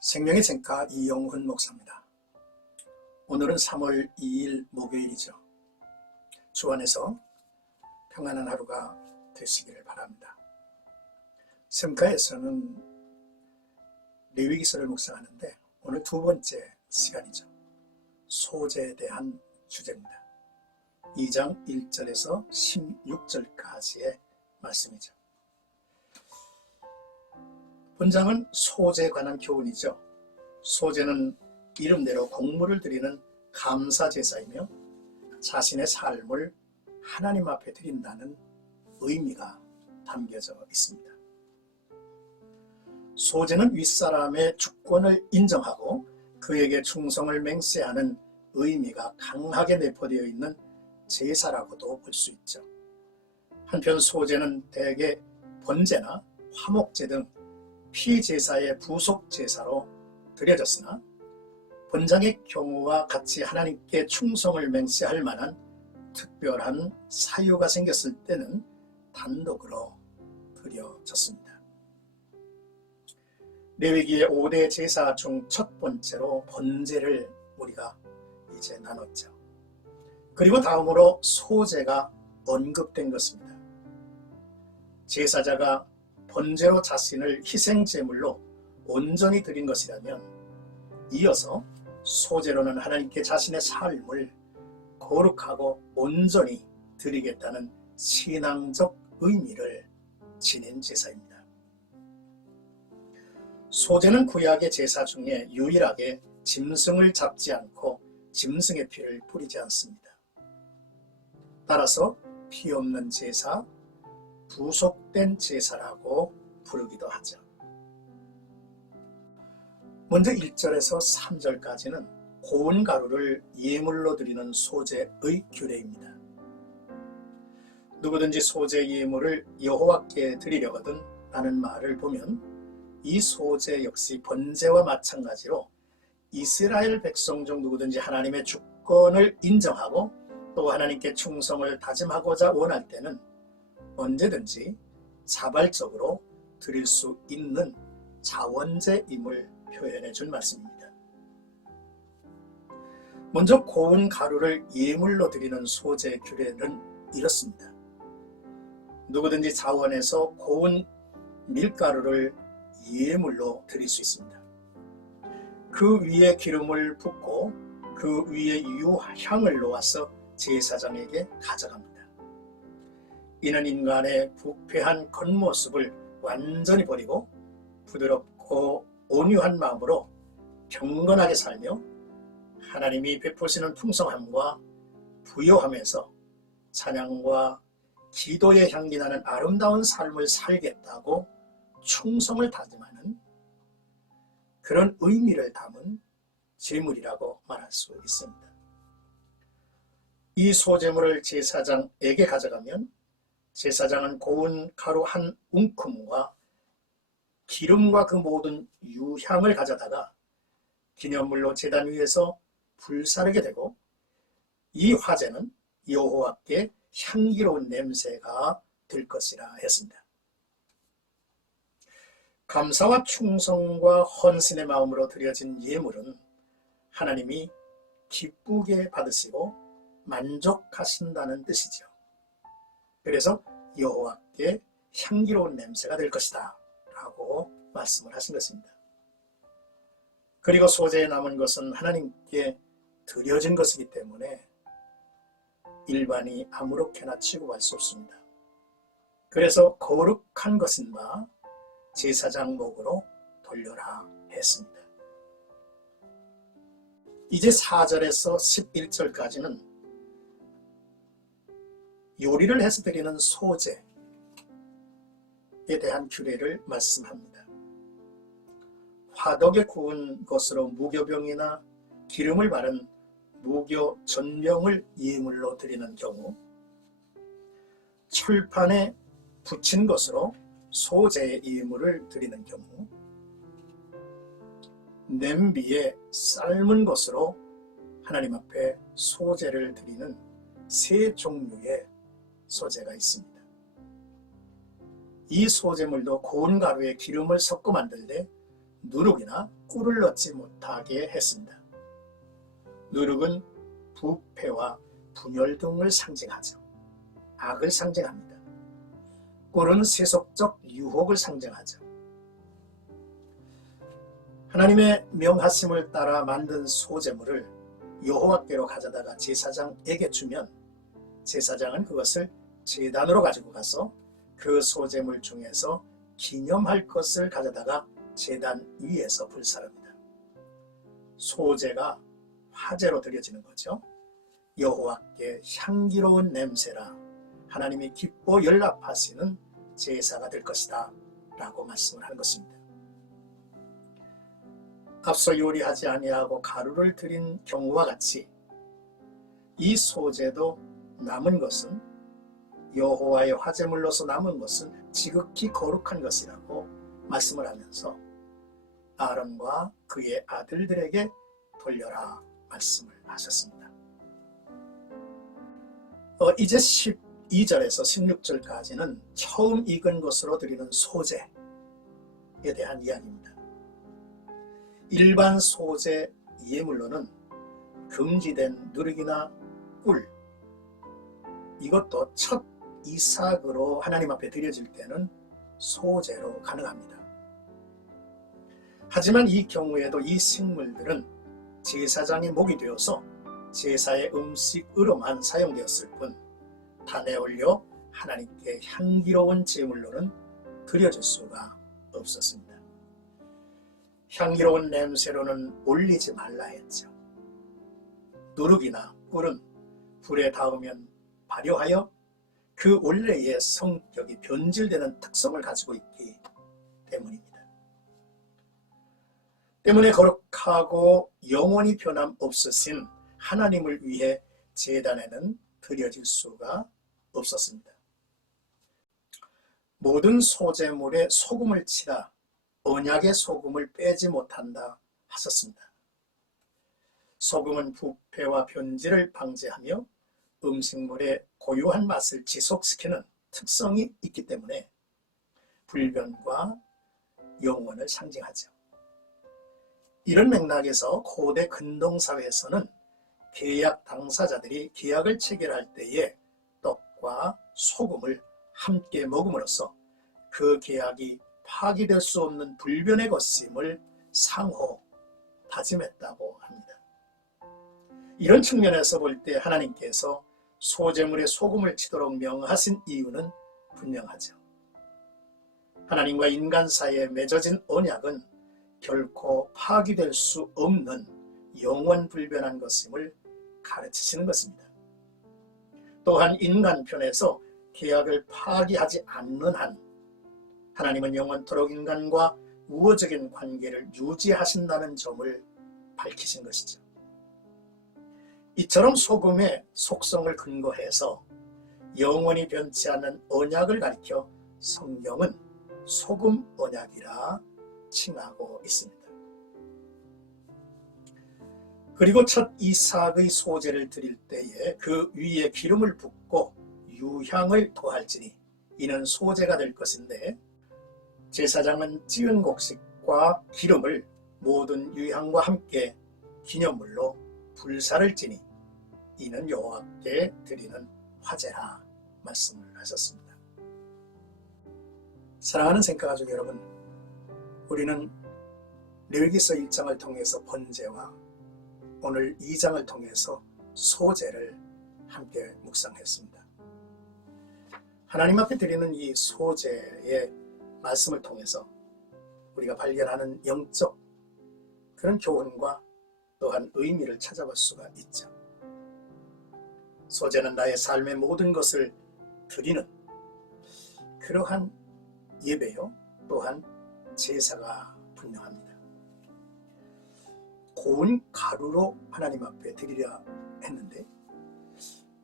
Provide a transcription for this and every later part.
생명의 쟁가 이영훈 목사입니다. 오늘은 3월 2일 목요일이죠. 주 안에서 평안한 하루가 되시기를 바랍니다. sem가에서는 레위기서를 묵상하는데 오늘 두 번째 시간이죠. 소재에 대한 주제입니다. 2장 1절에서 16절까지의 말씀이죠. 본장은 소재에 관한 교훈이죠. 소재는 이름대로 공물을 드리는 감사제사이며 자신의 삶을 하나님 앞에 드린다는 의미가 담겨져 있습니다. 소재는 윗사람의 주권을 인정하고 그에게 충성을 맹세하는 의미가 강하게 내포되어 있는 제사라고도 볼 수 있죠. 한편 소재는 대개 번제나 화목제 등 피제사의 부속제사로 드려졌으나 번장의 경우와 같이 하나님께 충성을 맹세할 만한 특별한 사유가 생겼을 때는 단독으로 드려졌습니다. 레위기의 5대 제사 중 첫 번째로 번제를 우리가 이제 나눴죠. 그리고 다음으로 소제가 언급된 것입니다. 제사자가 번제로 자신을 희생제물로 온전히 드린 것이라면 이어서 소제로는 하나님께 자신의 삶을 거룩하고 온전히 드리겠다는 신앙적 의미를 지닌 제사입니다. 소제는 구약의 제사 중에 유일하게 짐승을 잡지 않고 짐승의 피를 뿌리지 않습니다. 따라서 피 없는 제사, 부속된 제사라고 부르기도 하죠. 먼저 1절에서 3절까지는 고운 가루를 예물로 드리는 소제의 규례입니다. 누구든지 소제 예물을 여호와께 드리려거든 라는 말을 보면 이 소제 역시 번제와 마찬가지로 이스라엘 백성 중 누구든지 하나님의 주권을 인정하고 또 하나님께 충성을 다짐하고자 원할 때는 언제든지 자발적으로 드릴 수 있는 자원제임을 표현해 준 말씀입니다. 먼저 고운 가루를 예물로 드리는 소제 규례는 이렇습니다. 누구든지 자원에서 고운 밀가루를 예물로 드릴 수 있습니다. 그 위에 기름을 붓고 그 위에 유향을 놓아서 제사장에게 가져갑니다. 이는 인간의 부패한 겉모습을 완전히 버리고 부드럽고 온유한 마음으로 경건하게 살며 하나님이 베푸시는 풍성함과 부요함에서 찬양과 기도의 향기 나는 아름다운 삶을 살겠다고 충성을 다짐하는 그런 의미를 담은 제물이라고 말할 수 있습니다. 이 소제물을 제사장에게 가져가면 제사장은 고운 가루 한 움큼과 기름과 그 모든 유향을 가져다가 기념물로 제단 위에서 불사르게 되고 이 화제는 여호와께 향기로운 냄새가 될 것이라 했습니다. 감사와 충성과 헌신의 마음으로 드려진 예물은 하나님이 기쁘게 받으시고 만족하신다는 뜻이죠. 그래서 여호와께 향기로운 냄새가 될 것이다 라고 말씀을 하신 것입니다. 그리고 소재에 남은 것은 하나님께 드려진 것이기 때문에 일반이 아무렇게나 취급할 수 없습니다. 그래서 거룩한 것인 바 제사장 목으로 돌려라 했습니다. 이제 4절에서 11절까지는 요리를 해서 드리는 소제에 대한 규례를 말씀합니다. 화덕에 구운 것으로 무교병이나 기름을 바른 무교 전병을 예물로 드리는 경우, 철판에 붙인 것으로 소제의 예물을 드리는 경우, 냄비에 삶은 것으로 하나님 앞에 소제를 드리는 세 종류의 소제가 있습니다. 이 소제물도 고운 가루에 기름을 섞어 만들 때 누룩이나 꿀을 얻지 못하게 했습니다. 누룩은 부패와 분열 등을 상징하죠. 악을 상징합니다. 꿀은 세속적 유혹을 상징하죠. 하나님의 명하심을 따라 만든 소재물을 여호와께로 가져다가 제사장에게 주면 제사장은 그것을 제단으로 가지고 가서 그 소재물 중에서 기념할 것을 가져다가 제단 위에서 불사릅니다. 소재가 화제로 드려지는 거죠. 여호와께 향기로운 냄새라 하나님이 기뻐 연락하시는 제사가 될 것이다 라고 말씀을 하는 것입니다. 앞서 요리하지 아니하고 가루를 들인 경우와 같이 이 소재도 남은 것은 여호와의 화제물로서 남은 것은 지극히 거룩한 것이라고 말씀을 하면서 아론과 그의 아들들에게 돌려라 말씀을 하셨습니다. 이제 12절에서 16절까지는 처음 익은 것으로 드리는 소재에 대한 이야기입니다. 일반 소재 예물로는 금지된 누룩이나 꿀, 이것도 첫 이삭으로 하나님 앞에 드려질 때는 소재로 가능합니다. 하지만 이 경우에도 이 식물들은 제사장의 목이 되어서 제사의 음식으로만 사용되었을 뿐 단에 올려 하나님께 향기로운 제물로는 드려질 수가 없었습니다. 향기로운 냄새로는 올리지 말라 했죠. 누룩이나 꿀은 불에 닿으면 발효하여 그 원래의 성격이 변질되는 특성을 가지고 있기 때문입니다. 때문에 거룩하고 영원히 변함없으신 하나님을 위해 제단에는 드려질 수가 없었습니다. 모든 소재물에 소금을 치라 언약의 소금을 빼지 못한다 하셨습니다. 소금은 부패와 변질을 방지하며 음식물의 고유한 맛을 지속시키는 특성이 있기 때문에 불변과 영원을 상징하죠. 이런 맥락에서 고대 근동사회에서는 계약 당사자들이 계약을 체결할 때에 떡과 소금을 함께 먹음으로써 그 계약이 파기될 수 없는 불변의 것임을 상호 다짐했다고 합니다. 이런 측면에서 볼 때 하나님께서 소재물에 소금을 치도록 명하신 이유는 분명하죠. 하나님과 인간 사이에 맺어진 언약은 결코 파기될 수 없는 영원 불변한 것임을 가르치시는 것입니다. 또한 인간 편에서 계약을 파기하지 않는 한 하나님은 영원토록 인간과 우호적인 관계를 유지하신다는 점을 밝히신 것이죠. 이처럼 소금의 속성을 근거해서 영원히 변치 않는 언약을 가리켜 성경은 소금 언약이라 칭하고 있습니다. 그리고 첫 이삭의 소재를 드릴 때에 그 위에 기름을 붓고 유향을 더할지니 이는 소재가 될 것인데 제사장은 찌은 곡식과 기름을 모든 유향과 함께 기념물로 불사를 지니 이는 여호와께 드리는 화제라 말씀을 하셨습니다. 사랑하는 생각가족 여러분, 우리는 레위기서 1장을 통해서 번제와 오늘 2장을 통해서 소제를 함께 묵상했습니다. 하나님 앞에 드리는 이 소제의 말씀을 통해서 우리가 발견하는 영적 그런 교훈과 또한 의미를 찾아볼 수가 있죠. 소제는 나의 삶의 모든 것을 드리는 그러한 예배요, 또한 제사가 분명합니다. 고운 가루로 하나님 앞에 드리려 했는데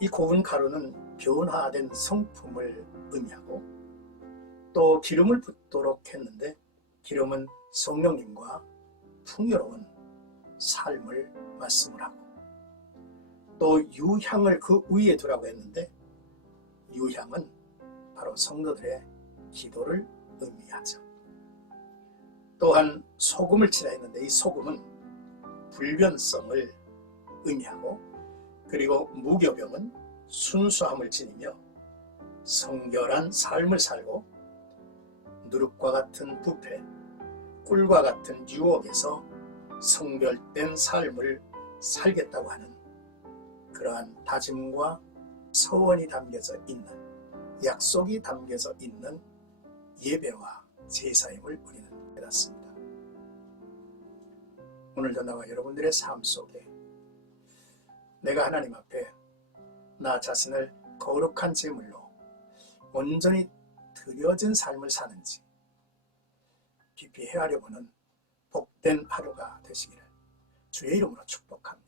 이 고운 가루는 변화된 성품을 의미하고 또 기름을 붓도록 했는데 기름은 성령님과 풍요로운 삶을 말씀을 하고 또 유향을 그 위에 두라고 했는데 유향은 바로 성도들의 기도를 의미하죠. 또 또한 소금을 치라 했는데 이 소금은 불변성을 의미하고, 그리고 무교병은 순수함을 지니며 성결한 삶을 살고 누룩과 같은 부패, 꿀과 같은 유혹에서 성결된 삶을 살겠다고 하는 그러한 다짐과 서원이 담겨져 있는, 약속이 담겨져 있는 예배와 제사임을 우리는 깨닫습니다. 오늘도 나와 여러분들의 삶 속에 내가 하나님 앞에 나 자신을 거룩한 제물로 온전히 드려진 삶을 사는지 깊이 헤아려보는 복된 하루가 되시기를 주의 이름으로 축복합니다.